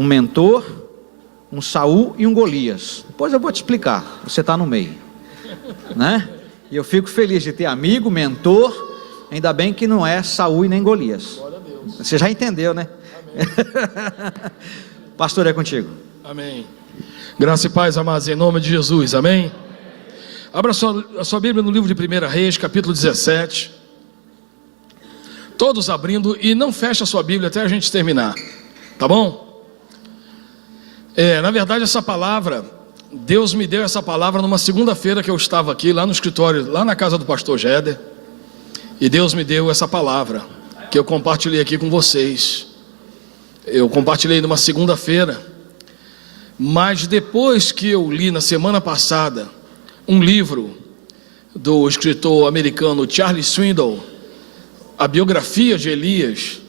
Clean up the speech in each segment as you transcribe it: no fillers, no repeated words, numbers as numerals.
um mentor, um Saul e um Golias. Depois eu vou te explicar, você está no meio, né? E eu fico feliz de ter amigo, mentor, ainda bem que não é Saul e nem Golias. Você já entendeu, né? Pastor, é contigo. Amém. Graça e paz, amados, em nome de Jesus, amém? Abra a sua Bíblia no livro de 1 Reis, capítulo 17. Todos abrindo, e não feche a sua Bíblia até a gente terminar, tá bom? Na verdade, essa palavra, Deus me deu essa palavra numa segunda-feira que eu estava aqui, lá no escritório, lá na casa do pastor Jéder. E Deus me deu essa palavra, que eu compartilhei aqui com vocês. Eu compartilhei numa segunda-feira. Mas depois que eu li na semana passada um livro do escritor americano Charles Swindoll, a biografia de Elias,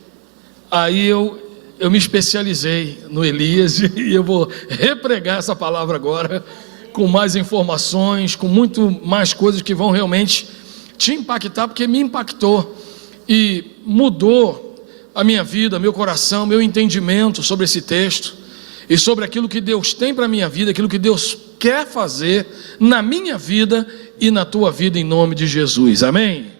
aí eu me especializei no Elias e eu vou repregar essa palavra agora com mais informações, com muito mais coisas que vão realmente te impactar, porque me impactou e mudou a minha vida, meu coração, meu entendimento sobre esse texto e sobre aquilo que Deus tem para a minha vida, aquilo que Deus quer fazer na minha vida e na tua vida, em nome de Jesus, amém?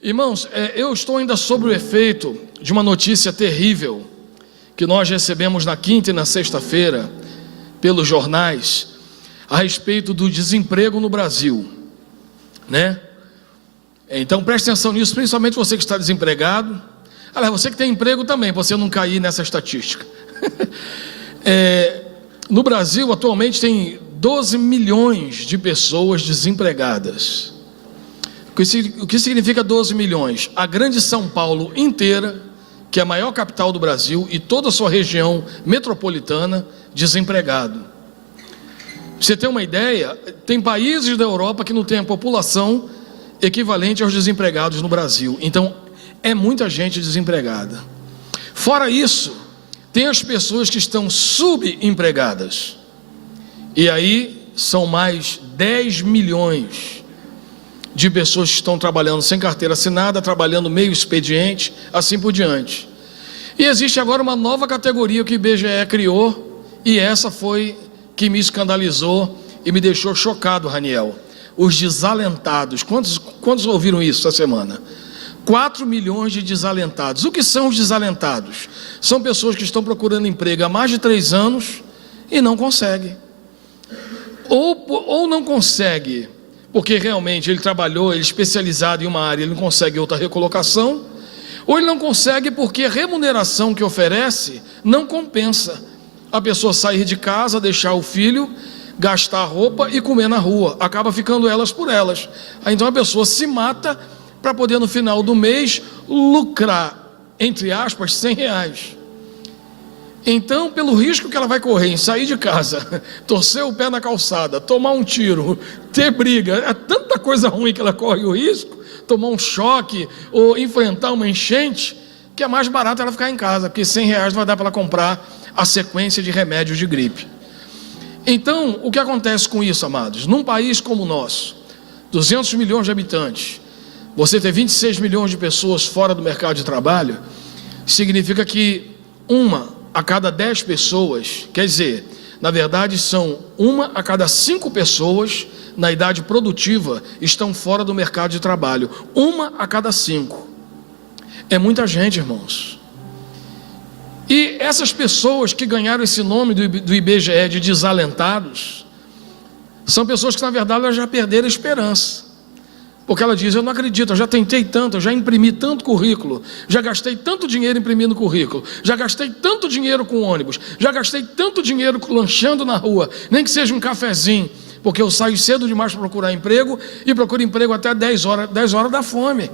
Irmãos, eu estou ainda sob o efeito de uma notícia terrível que nós recebemos na quinta e na sexta-feira pelos jornais a respeito do desemprego no Brasil, né? Então preste atenção nisso, principalmente você que está desempregado. Aliás, você que tem emprego também, para você não cair nessa estatística. No Brasil atualmente tem 12 milhões de pessoas desempregadas. O que significa 12 milhões? A grande São Paulo inteira, que é a maior capital do Brasil, e toda a sua região metropolitana, desempregado. Pra você ter uma ideia, tem países da Europa que não tem a população equivalente aos desempregados no Brasil. Então é muita gente desempregada. Fora isso, tem as pessoas que estão subempregadas, e aí são mais 10 milhões de pessoas que estão trabalhando sem carteira assinada, trabalhando meio expediente, assim por diante. E existe agora uma nova categoria que o IBGE criou, e essa foi que me escandalizou e me deixou chocado, Raniel. Os desalentados. Quantos ouviram isso essa semana? 4 milhões de desalentados. O que são os desalentados? São pessoas que estão procurando emprego há mais de 3 anos e não conseguem. Ou não consegue porque realmente ele trabalhou, ele é especializado em uma área, ele não consegue outra recolocação, ou ele não consegue porque a remuneração que oferece não compensa a pessoa sair de casa, deixar o filho, gastar roupa e comer na rua, acaba ficando elas por elas. Então a pessoa se mata para poder no final do mês lucrar, entre aspas, R$100. Então, pelo risco que ela vai correr em sair de casa, torcer o pé na calçada, tomar um tiro, ter briga, é tanta coisa ruim que ela corre o risco, tomar um choque ou enfrentar uma enchente, que é mais barato ela ficar em casa, porque R$100 não vai dar para ela comprar a sequência de remédios de gripe. Então, o que acontece com isso, amados? Num país como o nosso, 200 milhões de habitantes, você ter 26 milhões de pessoas fora do mercado de trabalho, significa que uma a cada 10 pessoas, quer dizer, na verdade são 1 a cada 5 pessoas na idade produtiva estão fora do mercado de trabalho. 1 a cada 5. É muita gente, irmãos. E essas pessoas que ganharam esse nome do IBGE de desalentados, são pessoas que na verdade elas já perderam a esperança. Porque ela diz, eu não acredito, eu já tentei tanto, eu já imprimi tanto currículo, já gastei tanto dinheiro imprimindo currículo, já gastei tanto dinheiro com ônibus, já gastei tanto dinheiro lanchando na rua, nem que seja um cafezinho, porque eu saio cedo demais para procurar emprego, e procuro emprego até 10 horas da fome.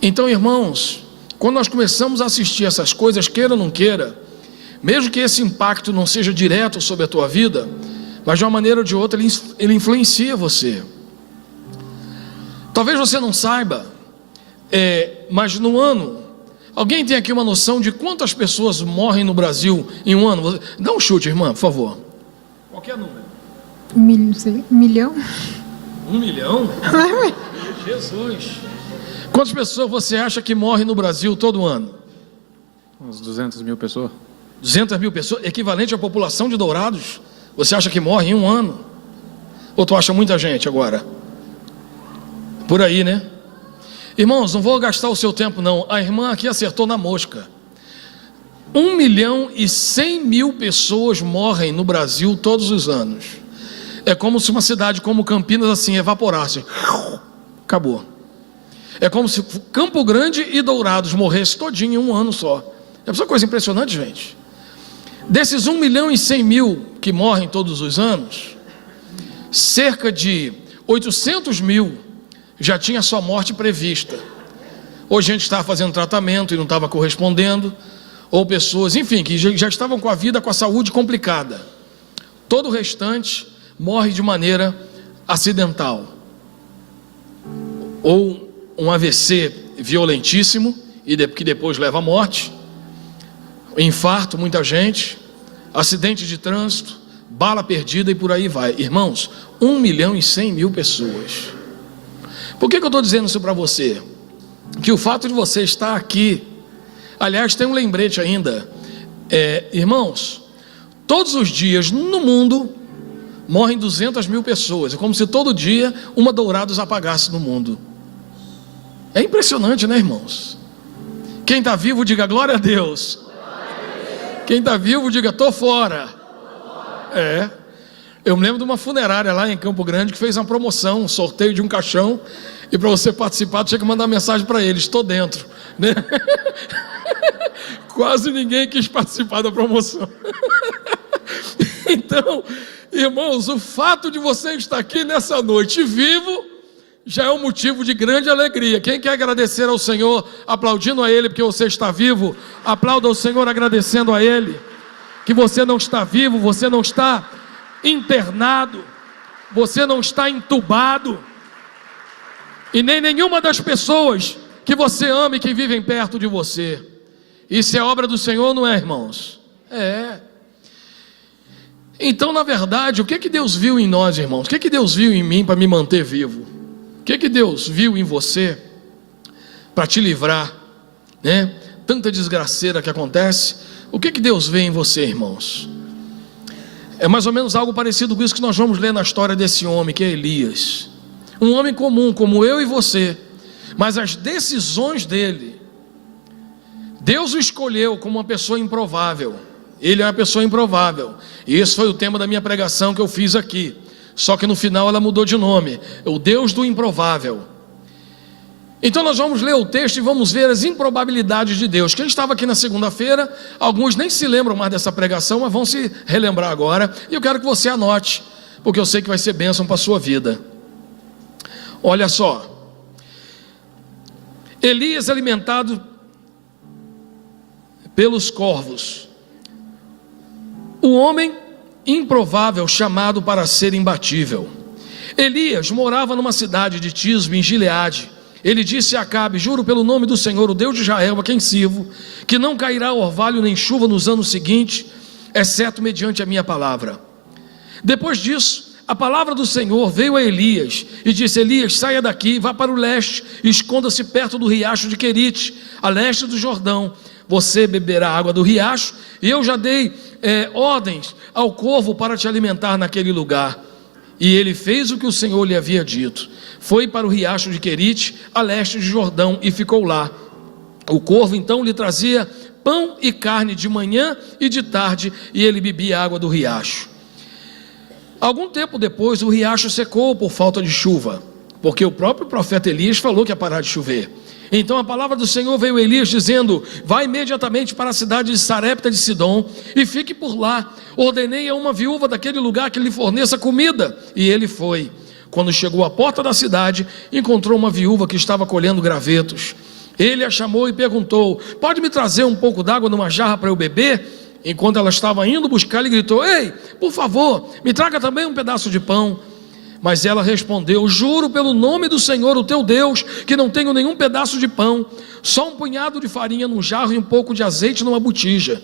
Então, irmãos, quando nós começamos a assistir essas coisas, queira ou não queira, mesmo que esse impacto não seja direto sobre a tua vida, mas de uma maneira ou de outra ele influencia você. Talvez você não saiba, mas no ano, alguém tem aqui uma noção de quantas pessoas morrem no Brasil em um ano? Dá um chute, irmã, por favor. Qualquer número. 1 milhão? 1 milhão? Jesus. Quantas pessoas você acha que morrem no Brasil todo ano? Uns 200 mil pessoas. 200 mil pessoas, equivalente à população de Dourados. Você acha que morre em um ano? Ou tu acha muita gente agora? Por aí, né? Irmãos, não vou gastar o seu tempo não. A irmã aqui acertou na mosca. 1.100.000 pessoas morrem no Brasil todos os anos. É como se uma cidade como Campinas assim evaporasse. Acabou. É como se Campo Grande e Dourados morresse todinho em um ano só. É uma coisa impressionante, gente. Desses 1.100.000 que morrem todos os anos, cerca de 800.000 já tinha sua morte prevista. Ou gente estava fazendo tratamento e não estava correspondendo, ou pessoas, enfim, que já estavam com a vida, com a saúde complicada. Todo o restante morre de maneira acidental. Ou um AVC violentíssimo, que depois leva à morte, infarto, muita gente, acidente de trânsito, bala perdida e por aí vai. Irmãos, 1.100.000 pessoas. Por que eu estou dizendo isso para você? Que o fato de você estar aqui, aliás, tem um lembrete ainda, irmãos, todos os dias no mundo morrem 200.000 pessoas. É como se todo dia uma Dourados apagasse no mundo. É impressionante, né, irmãos? Quem está vivo, diga glória a Deus. Quem está vivo, diga estou fora. Eu me lembro de uma funerária lá em Campo Grande que fez uma promoção, um sorteio de um caixão, e para você participar tinha que mandar mensagem para eles, estou dentro, né? Quase ninguém quis participar da promoção. Então, irmãos, o fato de você estar aqui nessa noite vivo já é um motivo de grande alegria. Quem quer agradecer ao Senhor, aplaudindo a Ele porque você está vivo, aplauda ao Senhor agradecendo a Ele, que você não está vivo, você não está internado, você não está entubado, e nem nenhuma das pessoas que você ama e que vivem perto de você. Isso é obra do Senhor, não é, irmãos? Então, na verdade, o que Deus viu em nós, irmãos? O que Deus viu em mim para me manter vivo? O que Deus viu em você para te livrar, né? Tanta desgraceira que acontece. O que Deus vê em você, irmãos? É mais ou menos algo parecido com isso que nós vamos ler na história desse homem, que é Elias. Um homem comum, como eu e você, mas as decisões dele, Deus o escolheu como uma pessoa improvável. Ele é uma pessoa improvável, e esse foi o tema da minha pregação que eu fiz aqui, só que no final ela mudou de nome, o Deus do improvável. Então nós vamos ler o texto e vamos ver as improbabilidades de Deus. Quem estava aqui na segunda-feira, alguns nem se lembram mais dessa pregação, mas vão se relembrar agora, e eu quero que você anote, porque eu sei que vai ser bênção para a sua vida. Olha só, Elias alimentado pelos corvos, o homem improvável chamado para ser imbatível. Elias morava numa cidade de Tisbe, em Gileade. Ele disse a Acabe: juro pelo nome do Senhor, o Deus de Israel, a quem sirvo, que não cairá orvalho nem chuva nos anos seguintes, exceto mediante a minha palavra. Depois disso, a palavra do Senhor veio a Elias e disse: Elias, saia daqui, vá para o leste e esconda-se perto do riacho de Querite, a leste do Jordão. Você beberá a água do riacho, e eu já dei ordens ao corvo para te alimentar naquele lugar. E ele fez o que o Senhor lhe havia dito. Foi para o riacho de Querite, a leste de Jordão, e ficou lá. O corvo então lhe trazia pão e carne de manhã e de tarde, e ele bebia a água do riacho. Algum tempo depois, o riacho secou por falta de chuva, porque o próprio profeta Elias falou que ia parar de chover. Então a palavra do Senhor veio a Elias dizendo: vá imediatamente para a cidade de Sarepta de Sidom e fique por lá. Ordenei a uma viúva daquele lugar que lhe forneça comida. E ele foi. Quando chegou à porta da cidade, encontrou uma viúva que estava colhendo gravetos. Ele a chamou e perguntou: pode me trazer um pouco d'água numa jarra para eu beber? Enquanto ela estava indo buscar, ele gritou: ei, por favor, me traga também um pedaço de pão. Mas ela respondeu: juro pelo nome do Senhor, o teu Deus, que não tenho nenhum pedaço de pão, só um punhado de farinha num jarro e um pouco de azeite numa botija.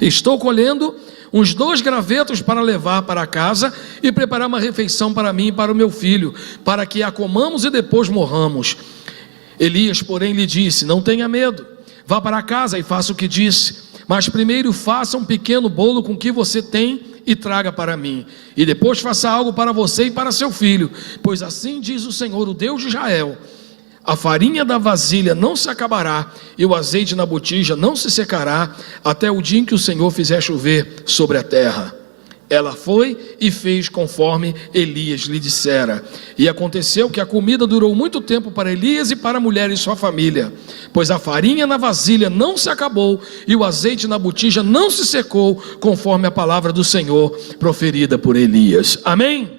Estou colhendo uns 2 gravetos para levar para casa e preparar uma refeição para mim e para o meu filho, para que a comamos e depois morramos. Elias, porém, lhe disse: não tenha medo, vá para casa e faça o que disse, Mas primeiro faça um pequeno bolo com o que você tem e traga para mim. E depois faça algo para você e para seu filho. Pois assim diz o Senhor, o Deus de Israel: a farinha da vasilha não se acabará, e o azeite na botija não se secará, até o dia em que o Senhor fizer chover sobre a terra. Ela foi e fez conforme Elias lhe dissera. E aconteceu que a comida durou muito tempo para Elias e para a mulher e sua família, pois a farinha na vasilha não se acabou e o azeite na botija não se secou, conforme a palavra do Senhor proferida por Elias. Amém?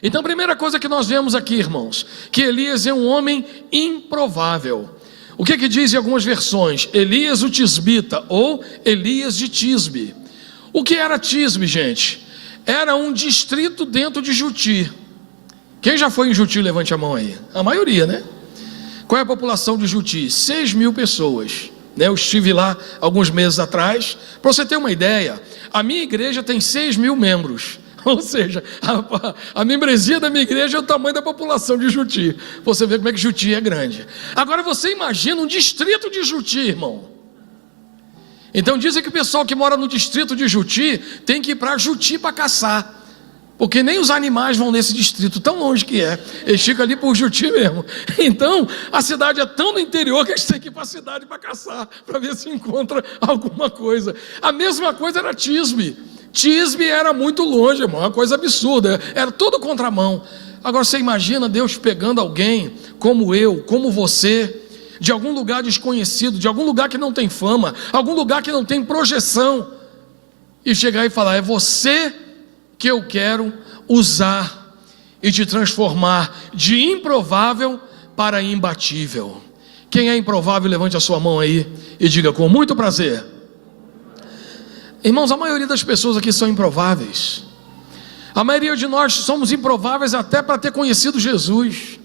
Então, a primeira coisa que nós vemos aqui, irmãos, que Elias é um homem improvável. O que diz em algumas versões? Elias o Tisbita, ou Elias de Tisbe. O que era Tisbe, gente? Era um distrito dentro de Juti. Quem já foi em Juti, levante a mão aí. A maioria, né? Qual é a população de Juti? 6.000 pessoas. Eu estive lá alguns meses atrás. Para você ter uma ideia, a minha igreja tem 6.000 membros. Ou seja, a membresia da minha igreja é o tamanho da população de Juti. Você vê como é que Juti é grande. Agora você imagina um distrito de Juti, irmão. Então dizem que o pessoal que mora no distrito de Juti tem que ir para Juti para caçar, porque nem os animais vão nesse distrito, tão longe que é. Eles ficam ali por Juti mesmo. Então a cidade é tão no interior que eles têm que ir para a cidade para caçar, para ver se encontra alguma coisa. A mesma coisa era Tisbe. Tisbe era muito longe, irmão, uma coisa absurda, era tudo contramão. Agora você imagina Deus pegando alguém como eu, como você, de algum lugar desconhecido, de algum lugar que não tem fama, algum lugar que não tem projeção, e chegar e falar: é você que eu quero usar e te transformar de improvável para imbatível. Quem é improvável, levante a sua mão aí e diga: com muito prazer. Irmãos, a maioria das pessoas aqui são improváveis. A maioria de nós somos improváveis até para ter conhecido Jesus.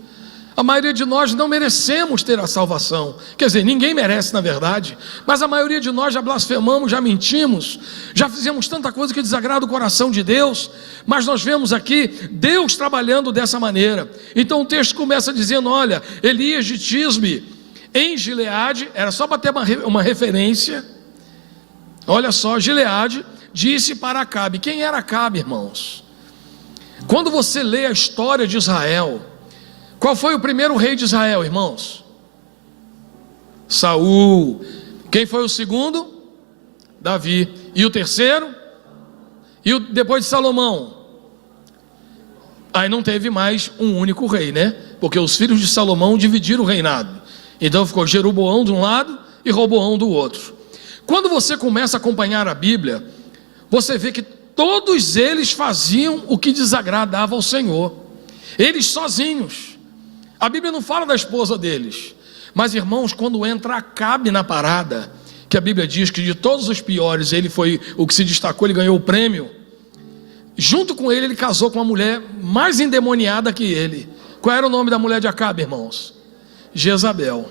A maioria de nós não merecemos ter a salvação. Quer dizer, ninguém merece, na verdade. Mas a maioria de nós já blasfemamos, já mentimos, já fizemos tanta coisa que desagrada o coração de Deus. Mas nós vemos aqui Deus trabalhando dessa maneira. Então o texto começa dizendo: olha, Elias de Tisbe, em Gileade, era só para ter uma referência. Olha só, Gileade disse para Acabe. Quem era Acabe, irmãos? Quando você lê a história de Israel, qual foi o primeiro rei de Israel, irmãos? Saul. Quem foi o segundo? Davi. E o terceiro? E depois de Salomão? Aí não teve mais um único rei, né? Porque os filhos de Salomão dividiram o reinado. Então ficou Jeroboão de um lado e Roboão do outro. Quando você começa a acompanhar a Bíblia, você vê que todos eles faziam o que desagradava ao Senhor. Eles sozinhos. A Bíblia não fala da esposa deles. Mas, irmãos, quando entra Acabe na parada, que a Bíblia diz que de todos os piores ele foi o que se destacou, ele ganhou o prêmio. Junto com ele, ele casou com uma mulher mais endemoniada que ele. Qual era o nome da mulher de Acabe, irmãos? Jezabel.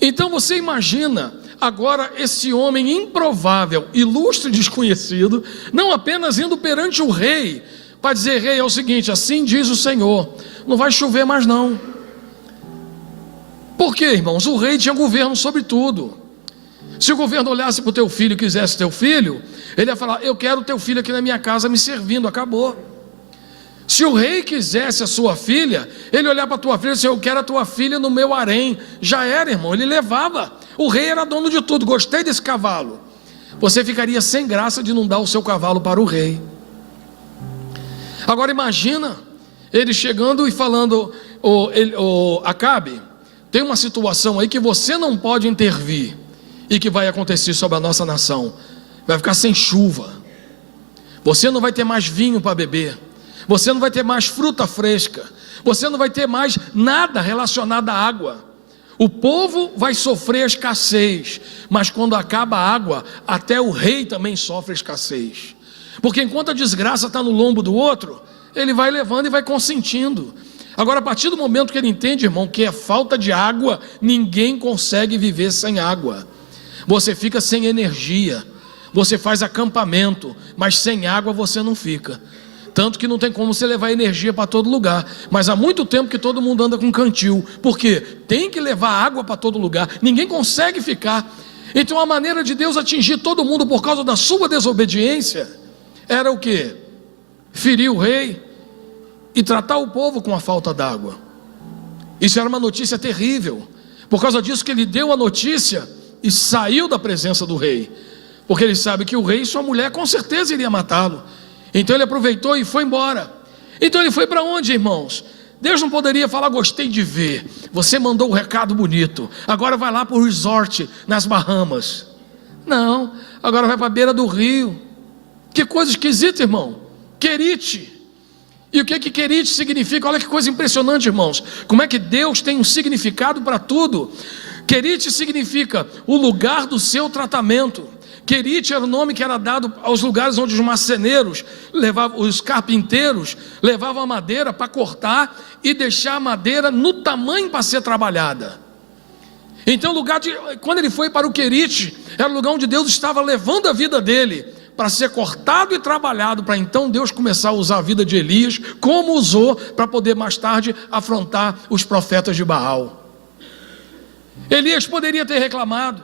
Então você imagina agora esse homem improvável, ilustre e desconhecido, não apenas indo perante o rei, para dizer: rei, é o seguinte, assim diz o Senhor, não vai chover mais não. Por quê, irmãos? O rei tinha governo sobre tudo. Se o governo olhasse para o teu filho e quisesse teu filho, ele ia falar: eu quero teu filho aqui na minha casa me servindo, acabou. Se o rei quisesse a sua filha, ele olhar para a tua filha e dizer: eu quero a tua filha no meu harém. Já era, irmão, ele levava. O rei era dono de tudo. Gostei desse cavalo. Você ficaria sem graça de não dar o seu cavalo para o rei. Agora imagina ele chegando e falando: Acabe, tem uma situação aí que você não pode intervir e que vai acontecer sobre a nossa nação. Vai ficar sem chuva. Você não vai ter mais vinho para beber. Você não vai ter mais fruta fresca. Você não vai ter mais nada relacionado à água. O povo vai sofrer a escassez. Mas quando acaba a água, até o rei também sofre a escassez. Porque enquanto a desgraça está no lombo do outro, ele vai levando e vai consentindo. Agora, a partir do momento que ele entende, irmão, que é falta de água, ninguém consegue viver sem água. Você fica sem energia. Você faz acampamento, mas sem água você não fica. Tanto que não tem como você levar energia para todo lugar. Mas há muito tempo que todo mundo anda com cantil. Por quê? Tem que levar água para todo lugar. Ninguém consegue ficar. Então a maneira de Deus atingir todo mundo por causa da sua desobediência era o quê? Ferir o rei e tratar o povo com a falta d'água. Isso era uma notícia terrível. Por causa disso que ele deu a notícia e saiu da presença do rei, porque ele sabe que o rei e sua mulher com certeza iria matá-lo. Então ele aproveitou e foi embora. Então ele foi para onde, irmãos? Deus não poderia falar: gostei de ver, você mandou um recado bonito, agora vai lá para o resort nas Bahamas. Não, agora vai para a beira do rio. Que coisa esquisita, irmão. Querite. E o que Querite significa? Olha que coisa impressionante, irmãos. Como é que Deus tem um significado para tudo. Querite significa o lugar do seu tratamento. Querite era o nome que era dado aos lugares onde os marceneiros, os carpinteiros, levavam a madeira para cortar e deixar a madeira no tamanho para ser trabalhada. Então, quando ele foi para o Querite, era o lugar onde Deus estava levando a vida dele para ser cortado e trabalhado, para então Deus começar a usar a vida de Elias, como usou para poder mais tarde afrontar os profetas de Baal. Elias poderia ter reclamado: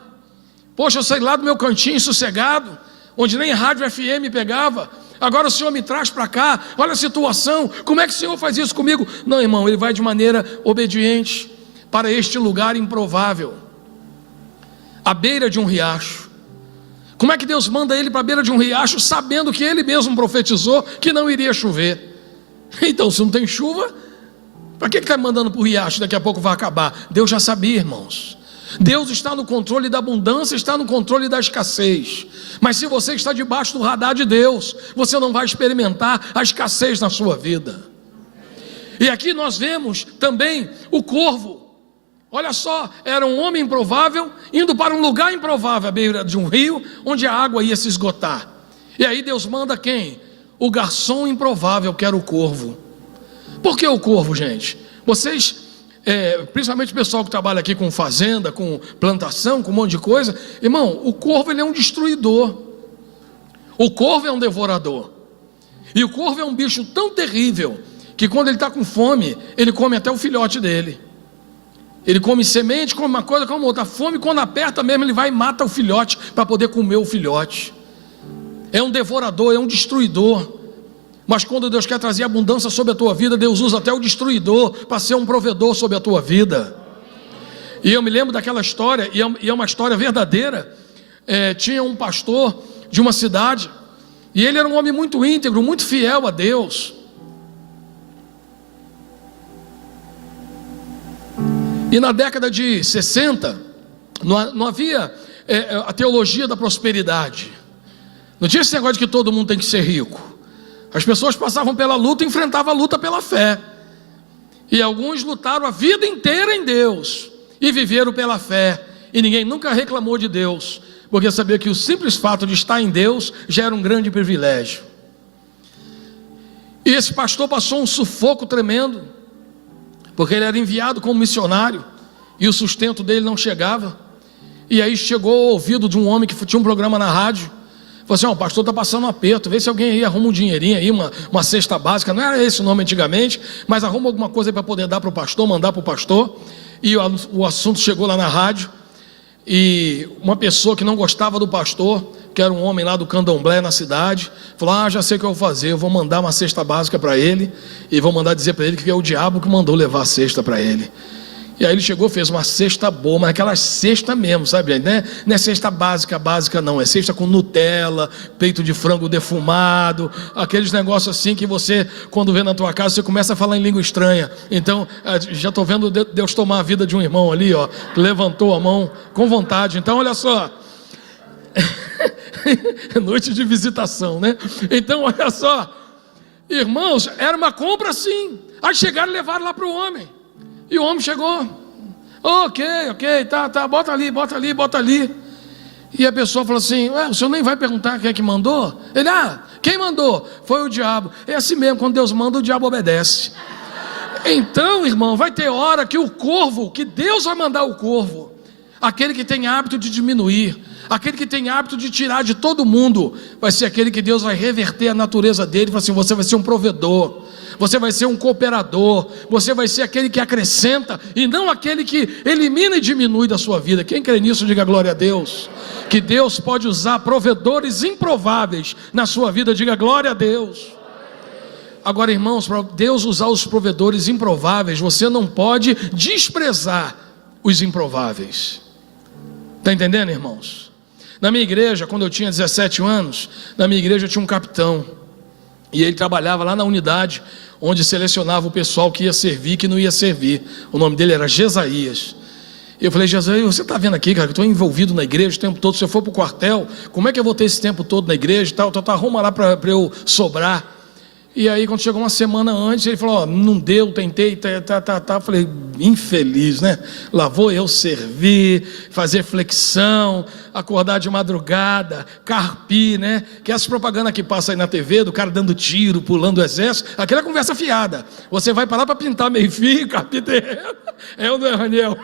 poxa, eu saí lá do meu cantinho sossegado, onde nem rádio FM pegava, agora o Senhor me traz para cá, olha a situação, como é que o Senhor faz isso comigo? Não, irmão, ele vai de maneira obediente para este lugar improvável, à beira de um riacho. Como é que Deus manda ele para a beira de um riacho, sabendo que ele mesmo profetizou que não iria chover? Então, se não tem chuva, para que está mandando para o riacho? Daqui a pouco vai acabar. Deus já sabia, irmãos. Deus está no controle da abundância, está no controle da escassez. Mas se você está debaixo do radar de Deus, você não vai experimentar a escassez na sua vida. E aqui nós vemos também o corvo. Olha só, era um homem improvável indo para um lugar improvável, à beira de um rio, onde a água ia se esgotar. E aí Deus manda quem? O garçom improvável, que era o corvo. Por que o corvo, gente? Vocês, principalmente o pessoal que trabalha aqui com fazenda, com plantação, com um monte de coisa, irmão, o corvo ele é um destruidor. O corvo é um devorador. E o corvo é um bicho tão terrível que quando ele está com fome, ele come até o filhote dele. Ele come semente, come uma coisa, come outra. A fome, quando aperta mesmo, ele vai e mata o filhote para poder comer o filhote. É um devorador, é um destruidor. Mas quando Deus quer trazer abundância sobre a tua vida, Deus usa até o destruidor para ser um provedor sobre a tua vida. E eu me lembro daquela história, e é uma história verdadeira. Tinha um pastor de uma cidade, e ele era um homem muito íntegro, muito fiel a Deus. E na década de 60, não havia a teologia da prosperidade. Não tinha esse negócio de que todo mundo tem que ser rico. As pessoas passavam pela luta e enfrentavam a luta pela fé. E alguns lutaram a vida inteira em Deus e viveram pela fé. E ninguém nunca reclamou de Deus, porque sabia que o simples fato de estar em Deus já era um grande privilégio. E esse pastor passou um sufoco tremendo, porque ele era enviado como missionário e o sustento dele não chegava. E aí chegou ao ouvido de um homem que tinha um programa na rádio. Falou assim: o pastor está passando um aperto, vê se alguém aí arruma um dinheirinho aí, uma cesta básica. Não era esse o nome antigamente, mas arruma alguma coisa aí para poder dar para o pastor, mandar para o pastor. E o assunto chegou lá na rádio, e uma pessoa que não gostava do pastor, que era um homem lá do Candomblé na cidade, falou: já sei o que eu vou fazer, eu vou mandar uma cesta básica para ele, e vou mandar dizer para ele que é o diabo que mandou levar a cesta para ele. E aí ele chegou, fez uma cesta boa, mas aquela cesta mesmo, sabe, né? Não é cesta básica não, é cesta com Nutella, peito de frango defumado, aqueles negócios assim que você, quando vê na tua casa, você começa a falar em língua estranha. Então, já estou vendo Deus tomar a vida de um irmão ali, ó, que levantou a mão com vontade. Então, olha só, noite de visitação, né? Então, olha só, irmãos, era uma compra assim. Aí chegaram e levaram lá para o homem. E o homem chegou: ok, tá, bota ali. E a pessoa falou assim: o senhor nem vai perguntar quem é que mandou? Ele: quem mandou? Foi o diabo. É assim mesmo, quando Deus manda, o diabo obedece. Então, irmão, vai ter hora que o corvo, que Deus vai mandar o corvo, aquele que tem hábito de diminuir, Aquele que tem hábito de tirar de todo mundo, vai ser aquele que Deus vai reverter a natureza dele, e fala assim: você vai ser um provedor, você vai ser um cooperador, você vai ser aquele que acrescenta, e não aquele que elimina e diminui da sua vida. Quem crê nisso, diga glória a Deus. Que Deus pode usar provedores improváveis na sua vida, diga glória a Deus. Agora, irmãos, para Deus usar os provedores improváveis, você não pode desprezar os improváveis. Está entendendo, irmãos? Na minha igreja, quando eu tinha 17 anos, na minha igreja tinha um capitão, e ele trabalhava lá na unidade onde selecionava o pessoal que ia servir e que não ia servir. O nome dele era Jesaías. Eu falei: Jesaías, você está vendo aqui, cara, que eu estou envolvido na igreja o tempo todo. Se eu for para o quartel, como é que eu vou ter esse tempo todo na igreja e tal? Arruma lá para eu sobrar. E aí, quando chegou uma semana antes, ele falou: não deu, tentei, falei: infeliz, né? Lá vou eu servir, fazer flexão, acordar de madrugada, carpir, né? Que essa propaganda que passa aí na TV, do cara dando tiro, pulando o exército, aquela conversa fiada. Você vai para lá para pintar meio-fio, carpir terreno. É ou não é, Raniel?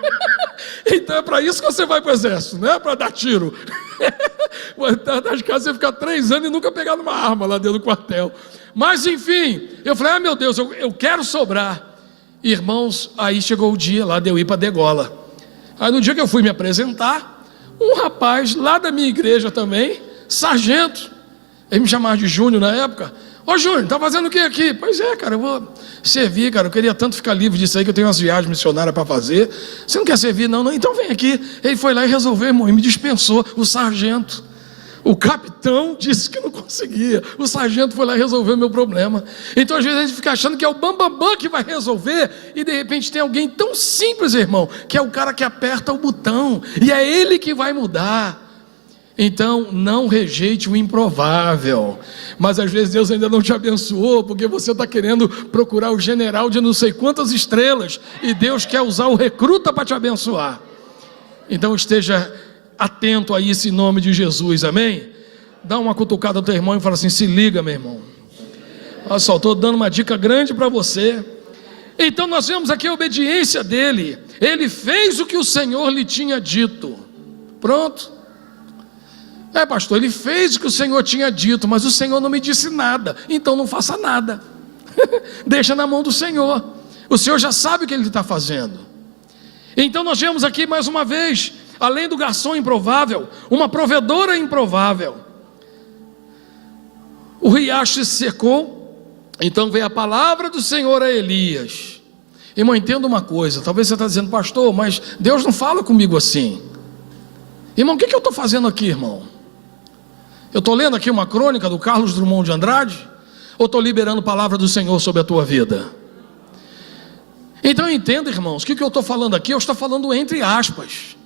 Então é para isso que você vai para o exército, não é para dar tiro. Acho que você ficar 3 anos e nunca pegar numa arma lá dentro do quartel. Mas enfim, eu falei: meu Deus, eu quero sobrar. Irmãos, aí chegou o dia lá de eu ir para Degola. Aí no dia que eu fui me apresentar, um rapaz lá da minha igreja também, sargento, ele me chamava de Júnior na época. Ô Júnior, tá fazendo o que aqui? Pois é, cara, eu vou servir, cara, eu queria tanto ficar livre disso aí, que eu tenho umas viagens missionárias para fazer. Você não quer servir não? Não, então vem aqui. Ele foi lá e resolveu, irmão, e me dispensou. O sargento, o capitão disse que não conseguia, o sargento foi lá e resolveu o meu problema. Então às vezes a gente fica achando que é o bambambam que vai resolver, e de repente tem alguém tão simples, irmão, que é o cara que aperta o botão, e é ele que vai mudar. Então não rejeite o improvável. Mas às vezes Deus ainda não te abençoou, porque você está querendo procurar o general de não sei quantas estrelas, e Deus quer usar o recruta para te abençoar. Então esteja atento a isso em nome de Jesus, amém? Dá uma cutucada ao teu irmão e fala assim: se liga, meu irmão. Olha só, estou dando uma dica grande para você. Então nós vemos aqui a obediência dele. Ele fez o que o Senhor lhe tinha dito. Pronto. Pastor, ele fez o que o Senhor tinha dito, mas o Senhor não me disse nada, então não faça nada. Deixa na mão do Senhor. O Senhor já sabe o que ele está fazendo. Então nós vemos aqui mais uma vez, além do garçom improvável, uma provedora improvável. O riacho se secou, então veio a palavra do Senhor a Elias. Irmão, entenda uma coisa, talvez você está dizendo: pastor, mas Deus não fala comigo assim. Irmão, o que eu estou fazendo aqui, irmão? Eu estou lendo aqui uma crônica do Carlos Drummond de Andrade, ou estou liberando a palavra do Senhor sobre a tua vida? Então entenda, irmãos, que o que eu estou falando aqui, eu estou falando entre aspas,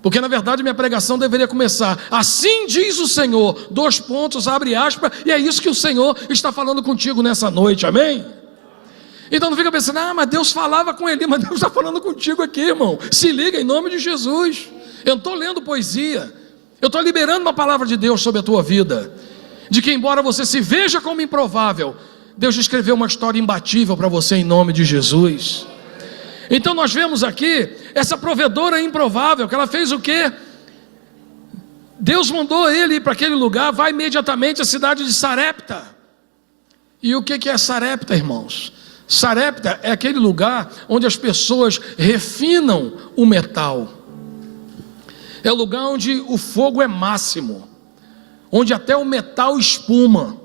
porque na verdade minha pregação deveria começar: assim diz o Senhor, 2 pontos, abre aspas, e é isso que o Senhor está falando contigo nessa noite, amém? Então não fica pensando: mas Deus falava com ele, mas Deus está falando contigo aqui, irmão. Se liga em nome de Jesus. Eu não estou lendo poesia, eu estou liberando uma palavra de Deus sobre a tua vida, de que embora você se veja como improvável, Deus escreveu uma história imbatível para você em nome de Jesus. Então nós vemos aqui essa provedora improvável, que ela fez o quê? Deus mandou ele ir para aquele lugar, vai imediatamente à cidade de Sarepta. E o que é Sarepta, irmãos? Sarepta é aquele lugar onde as pessoas refinam o metal. É o lugar onde o fogo é máximo, onde até o metal espuma,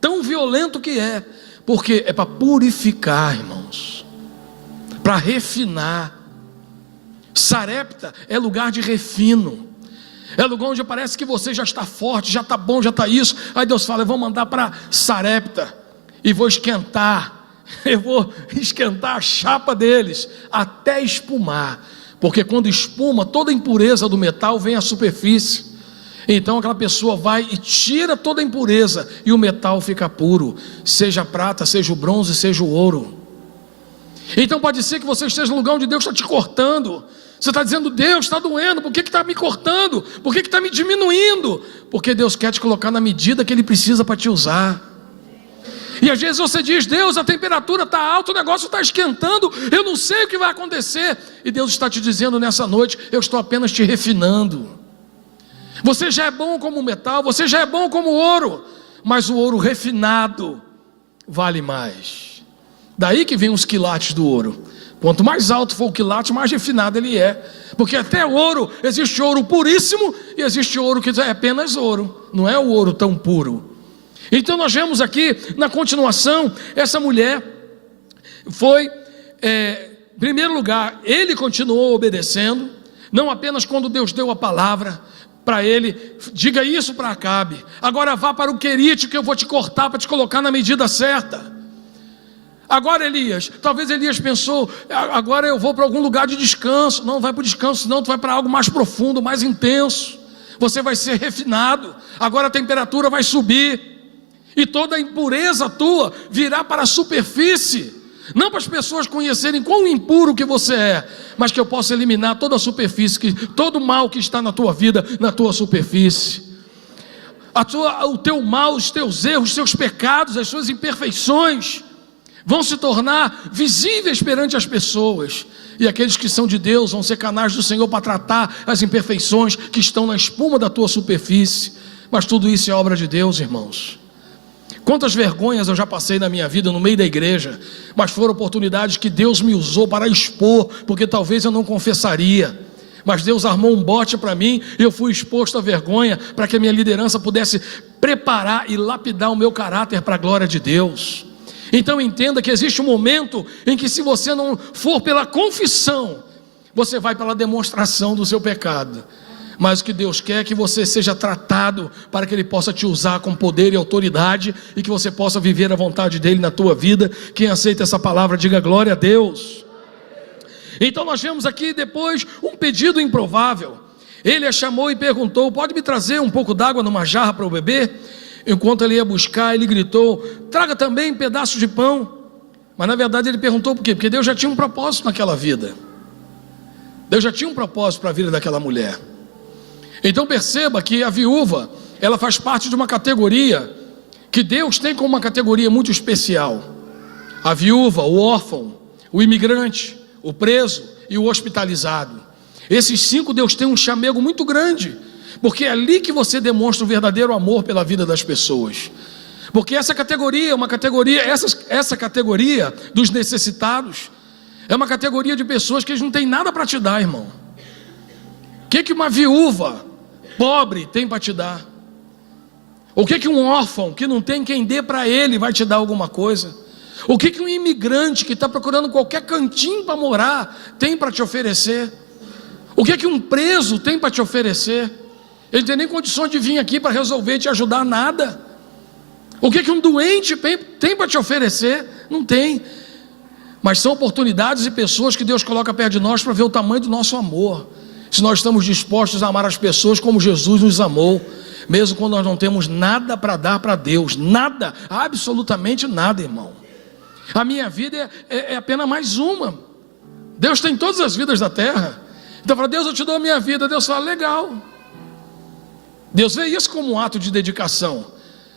tão violento que é, porque é para purificar, irmãos, para refinar. Sarepta é lugar de refino, é lugar onde parece que você já está forte, já está bom, já está isso. Aí Deus fala: eu vou mandar para Sarepta e vou esquentar, eu vou esquentar a chapa deles até espumar. Porque quando espuma, toda a impureza do metal vem à superfície. Então aquela pessoa vai e tira toda a impureza, e o metal fica puro, seja a prata, seja o bronze, seja o ouro. Então pode ser que você esteja no lugar onde Deus está te cortando. Você está dizendo: Deus, está doendo, por que está me cortando? Por que está me diminuindo? Porque Deus quer te colocar na medida que Ele precisa para te usar. E às vezes você diz: Deus, a temperatura está alta, o negócio está esquentando, eu não sei o que vai acontecer. E Deus está te dizendo nessa noite: eu estou apenas te refinando. Você já é bom como metal, você já é bom como ouro, mas o ouro refinado vale mais. Daí que vem os quilates do ouro. Quanto mais alto for o quilate, mais refinado ele é. Porque até ouro, existe ouro puríssimo e existe ouro que é apenas ouro, não é o ouro tão puro. Então nós vemos aqui, na continuação, essa mulher foi, em primeiro lugar, ele continuou obedecendo, não apenas quando Deus deu a palavra para ele, diga isso para Acabe, agora vá para o Querite que eu vou te cortar para te colocar na medida certa. Agora Elias, talvez Elias pensou, agora eu vou para algum lugar de descanso. Não vai para o descanso não, tu vai para algo mais profundo, mais intenso. Você vai ser refinado, agora a temperatura vai subir, e toda a impureza tua virá para a superfície. Não para as pessoas conhecerem quão impuro que você é, mas que eu possa eliminar toda a superfície, todo o mal que está na tua vida, na tua superfície. O teu mal, os teus erros, os teus pecados, as suas imperfeições vão se tornar visíveis perante as pessoas, e aqueles que são de Deus vão ser canais do Senhor para tratar as imperfeições que estão na espuma da tua superfície. Mas tudo isso é obra de Deus, irmãos. Quantas vergonhas eu já passei na minha vida no meio da igreja, mas foram oportunidades que Deus me usou para expor, porque talvez eu não confessaria, mas Deus armou um bote para mim, e eu fui exposto à vergonha, para que a minha liderança pudesse preparar e lapidar o meu caráter para a glória de Deus. Então entenda que existe um momento em que, se você não for pela confissão, você vai pela demonstração do seu pecado. Mas o que Deus quer é que você seja tratado, para que Ele possa te usar com poder e autoridade, e que você possa viver a vontade dEle na tua vida. Quem aceita essa palavra, diga glória a Deus. Então nós vemos aqui depois um pedido improvável. Ele a chamou e perguntou: pode me trazer um pouco d'água numa jarra para eu beber? Enquanto ele ia buscar, ele gritou: traga também pedaços de pão. Mas na verdade ele perguntou por quê? Porque Deus já tinha um propósito naquela vida. Deus já tinha um propósito para a vida daquela mulher. Então perceba que a viúva, ela faz parte de uma categoria que Deus tem como uma categoria muito especial. A viúva, o órfão, o imigrante, o preso e o hospitalizado. Esses 5 Deus tem um chamego muito grande, porque é ali que você demonstra o verdadeiro amor pela vida das pessoas. Porque essa categoria é uma categoria, essa categoria dos necessitados, é uma categoria de pessoas que eles não têm nada para te dar, irmão. O que uma viúva pobre tem para te dar? O que um órfão que não tem quem dê para ele vai te dar alguma coisa? O que um imigrante que está procurando qualquer cantinho para morar tem para te oferecer? O que um preso tem para te oferecer? Ele não tem nem condições de vir aqui para resolver e te ajudar, nada. O que um doente tem para te oferecer? Não tem. Mas são oportunidades e pessoas que Deus coloca perto de nós para ver o tamanho do nosso amor. Se nós estamos dispostos a amar as pessoas como Jesus nos amou, mesmo quando nós não temos nada para dar para Deus, nada, absolutamente nada, irmão. A minha vida é apenas mais uma. Deus tem todas as vidas da terra. Então fala: Deus, eu te dou a minha vida. Deus fala: legal. Deus vê isso como um ato de dedicação.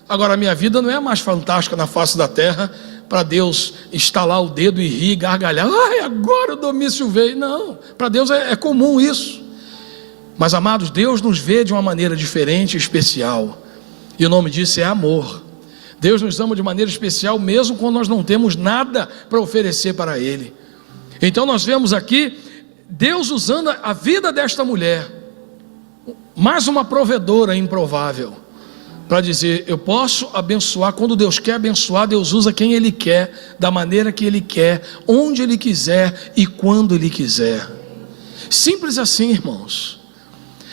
Agora, a minha vida não é a mais fantástica na face da terra, para Deus estalar o dedo e rir, gargalhar: ai, agora o domício veio. Não, para Deus é comum isso. Mas, amados, Deus nos vê de uma maneira diferente e especial, e o nome disso é amor. Deus nos ama de maneira especial, mesmo quando nós não temos nada para oferecer para Ele. Então nós vemos aqui Deus usando a vida desta mulher, mais uma provedora improvável, para dizer: eu posso abençoar. Quando Deus quer abençoar, Deus usa quem Ele quer, da maneira que Ele quer, onde Ele quiser e quando Ele quiser. Simples assim, irmãos.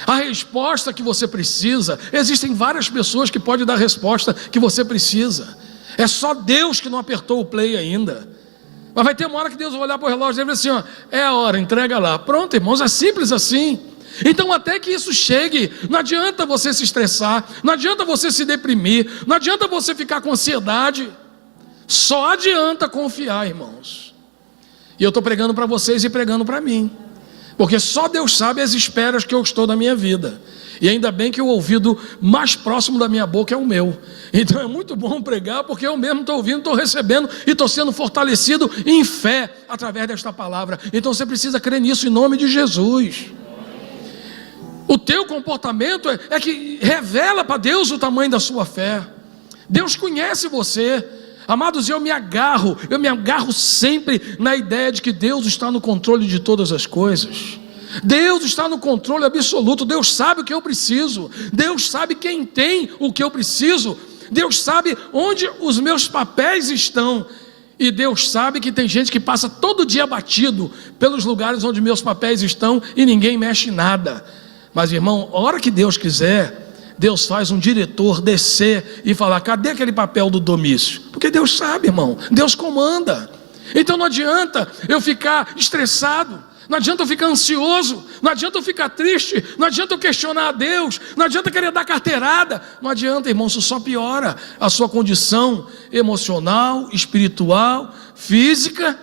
A resposta que você precisa, existem várias pessoas que podem dar a resposta que você precisa. É só Deus que não apertou o play ainda. Mas vai ter uma hora que Deus vai olhar para o relógio e vai dizer assim: ó, é a hora, entrega lá. Pronto, irmãos, é simples assim. Então, até que isso chegue, não adianta você se estressar, não adianta você se deprimir, não adianta você ficar com ansiedade. Só adianta confiar, irmãos. E eu estou pregando para vocês e pregando para mim, porque só Deus sabe as esperas que eu estou na minha vida. E ainda bem que o ouvido mais próximo da minha boca é o meu. Então é muito bom pregar, porque eu mesmo estou ouvindo, estou recebendo e estou sendo fortalecido em fé através desta palavra. Então você precisa crer nisso em nome de Jesus. O teu comportamento é que revela para Deus o tamanho da sua fé. Deus conhece você. Amados, eu me agarro sempre na ideia de que Deus está no controle de todas as coisas. Deus está no controle absoluto. Deus sabe o que eu preciso. Deus sabe quem tem o que eu preciso. Deus sabe onde os meus papéis estão. E Deus sabe que tem gente que passa todo dia batido pelos lugares onde meus papéis estão e ninguém mexe em nada. Mas, irmão, a hora que Deus quiser, Deus faz um diretor descer e falar: cadê aquele papel do Domício? Porque Deus sabe, irmão, Deus comanda. Então não adianta eu ficar estressado, não adianta eu ficar ansioso, não adianta eu ficar triste, não adianta eu questionar a Deus, não adianta querer dar carteirada, não adianta, irmão, isso só piora a sua condição emocional, espiritual, física.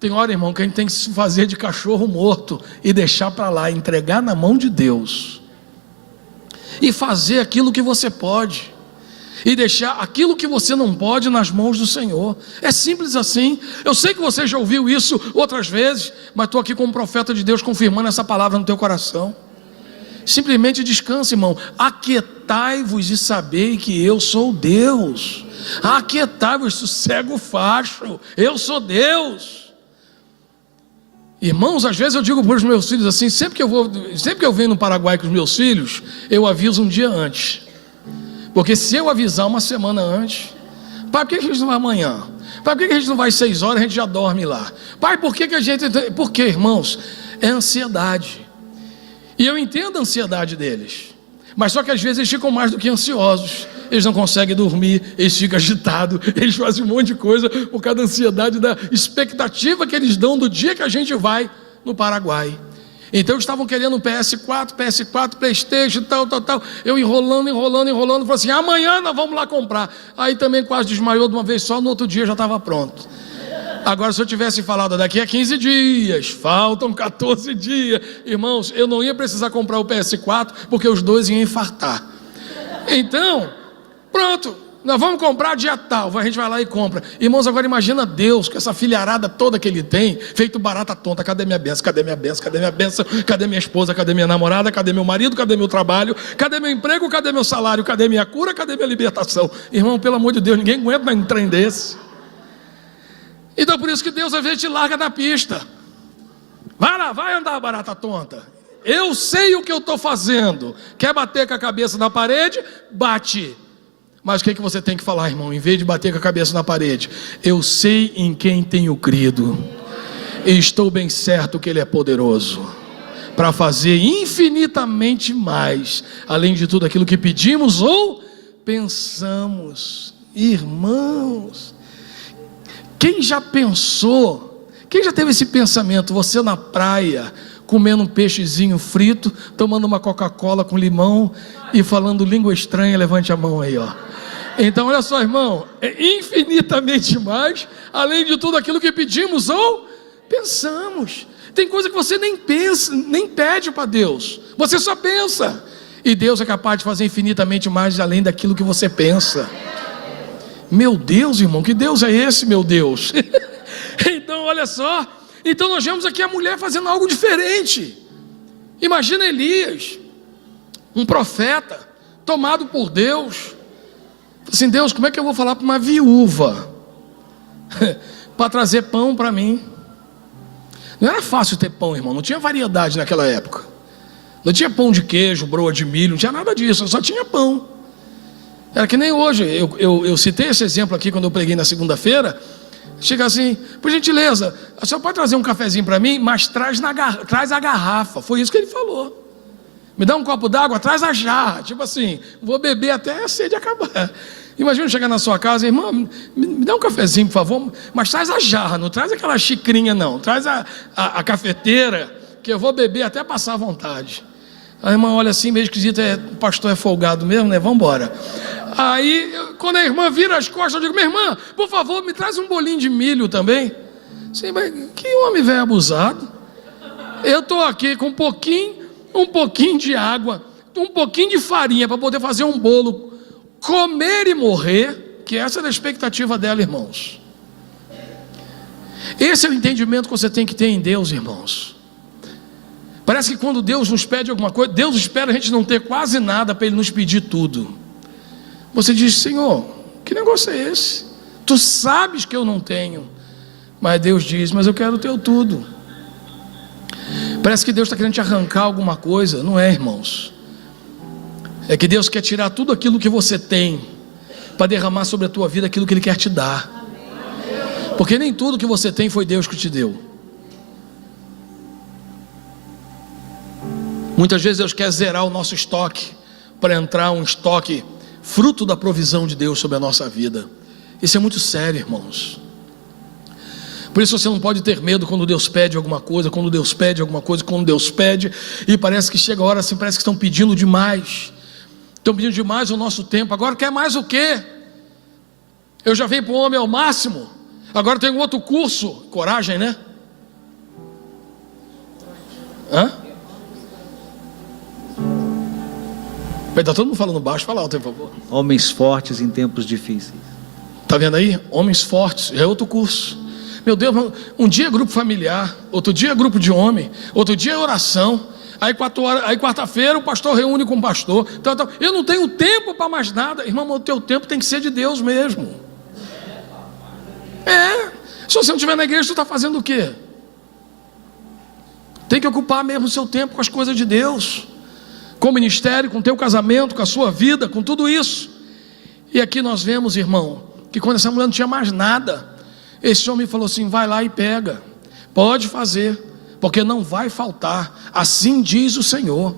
Tem hora, irmão, que a gente tem que se fazer de cachorro morto e deixar para lá, entregar na mão de Deus e fazer aquilo que você pode e deixar aquilo que você não pode nas mãos do Senhor. É simples assim. Eu sei que você já ouviu isso outras vezes, mas estou aqui como profeta de Deus confirmando essa palavra no teu coração. Simplesmente descanse, irmão. Aquietai-vos e sabei que eu sou Deus. Aquietai-vos, sossego facho, eu sou Deus. Irmãos, às vezes eu digo para os meus filhos assim, sempre que eu venho no Paraguai com os meus filhos, eu aviso um dia antes. Porque se eu avisar uma semana antes: pai, por que a gente não vai amanhã? Pai, por que a gente não vai 6 horas, a gente já dorme lá? Pai, por que a gente... Porque, irmãos, é ansiedade. E eu entendo a ansiedade deles. Mas só que às vezes eles ficam mais do que ansiosos. Eles não conseguem dormir, eles ficam agitados, eles fazem um monte de coisa por causa da ansiedade, da expectativa que eles dão do dia que a gente vai no Paraguai. Então eles estavam querendo um PS4, Playstation, tal. Eu enrolando, falei assim: amanhã nós vamos lá comprar. Aí também quase desmaiou de uma vez só, no outro dia já estava pronto. Agora, se eu tivesse falado daqui a 15 dias, faltam 14 dias, irmãos, eu não ia precisar comprar o PS4, porque os dois iam infartar. Então, pronto, nós vamos comprar dia tal, a gente vai lá e compra. Irmãos, agora imagina Deus, com essa filharada toda que Ele tem, feito barata tonta: cadê minha bênção, cadê minha bênção, cadê minha bênção, cadê minha esposa, cadê minha namorada, cadê meu marido, cadê meu trabalho, cadê meu emprego, cadê meu salário, cadê minha cura, cadê minha libertação? Irmão, pelo amor de Deus, ninguém aguenta um trem desse. Então por isso que Deus às vezes te larga na pista. Vai lá, vai andar, barata tonta. Eu sei o que eu estou fazendo. Quer bater com a cabeça na parede? Bate. Mas o que você tem que falar, irmão? Em vez de bater com a cabeça na parede: eu sei em quem tenho crido, e estou bem certo que Ele é poderoso para fazer infinitamente mais, além de tudo aquilo que pedimos ou pensamos. Irmãos, quem já pensou, quem já teve esse pensamento, você na praia, comendo um peixezinho frito, tomando uma Coca-Cola com limão e falando língua estranha? Levante a mão aí, ó. Então olha só, irmão, é infinitamente mais, além de tudo aquilo que pedimos ou pensamos. Tem coisa que você nem pensa, nem pede para Deus, você só pensa, e Deus é capaz de fazer infinitamente mais além daquilo que você pensa. Meu Deus, irmão, que Deus é esse, meu Deus? Então olha só, então nós vemos aqui a mulher fazendo algo diferente. Imagina Elias, um profeta tomado por Deus. Assim: Deus, como é que eu vou falar para uma viúva para trazer pão para mim? Não era fácil ter pão, irmão, não tinha variedade naquela época. Não tinha pão de queijo, broa de milho, não tinha nada disso, só tinha pão. Era que nem hoje. Eu citei esse exemplo aqui quando eu preguei na segunda-feira. Chega assim: por gentileza, a senhora pode trazer um cafezinho para mim, mas traz a garrafa. Foi isso que ele falou. Me dá um copo d'água, traz a jarra. Tipo assim, vou beber até a sede acabar. Imagina chegar na sua casa: irmã, me dá um cafezinho, por favor, mas traz a jarra, não traz aquela xicrinha não, traz a cafeteira, que eu vou beber até passar vontade. A irmã olha assim, meio esquisito: o pastor é folgado mesmo, né? Vamos embora. Aí, quando a irmã vira as costas, eu digo: minha irmã, por favor, me traz um bolinho de milho também. Sim, mas que homem velho abusado. Eu estou aqui com um pouquinho de água, um pouquinho de farinha para poder fazer um bolo, comer e morrer, que essa era a expectativa dela, irmãos. Esse é o entendimento que você tem que ter em Deus, irmãos. Parece que quando Deus nos pede alguma coisa, Deus espera a gente não ter quase nada para Ele nos pedir tudo. Você diz: Senhor, que negócio é esse? Tu sabes que eu não tenho. Mas Deus diz: mas eu quero o teu tudo. Parece que Deus está querendo te arrancar alguma coisa. Não é, irmãos. É que Deus quer tirar tudo aquilo que você tem para derramar sobre a tua vida aquilo que Ele quer te dar. Porque nem tudo que você tem foi Deus que te deu. Muitas vezes Deus quer zerar o nosso estoque para entrar um estoque fruto da provisão de Deus sobre a nossa vida. Isso é muito sério, irmãos. Por isso você não pode ter medo quando Deus pede alguma coisa, quando Deus pede, e parece que chega a hora assim, parece que estão pedindo demais. Estão pedindo demais o nosso tempo. Agora quer mais o quê? Eu já venho para o homem ao máximo. Agora tem um outro curso. Coragem, né? Hã? Está todo mundo falando baixo, fala alto, por favor. Homens fortes em tempos difíceis. Está vendo aí? Homens fortes, é outro curso. Meu Deus, um dia é grupo familiar, outro dia é grupo de homem, outro dia é oração. Aí quarta-feira o pastor reúne com o pastor. Então, eu não tenho tempo para mais nada. Irmão, o teu tempo tem que ser de Deus mesmo. Se você não estiver na igreja, você está fazendo o quê? Tem que ocupar mesmo o seu tempo com as coisas de Deus, com o ministério, com o teu casamento, com a sua vida, com tudo isso. E aqui nós vemos, irmão, que quando essa mulher não tinha mais nada, esse homem falou assim: vai lá e pega, pode fazer, porque não vai faltar, assim diz o Senhor.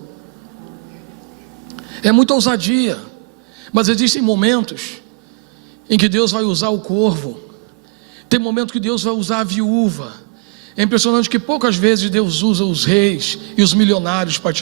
É muita ousadia, mas existem momentos em que Deus vai usar o corvo, tem momento que Deus vai usar a viúva. É impressionante que poucas vezes Deus usa os reis e os milionários para te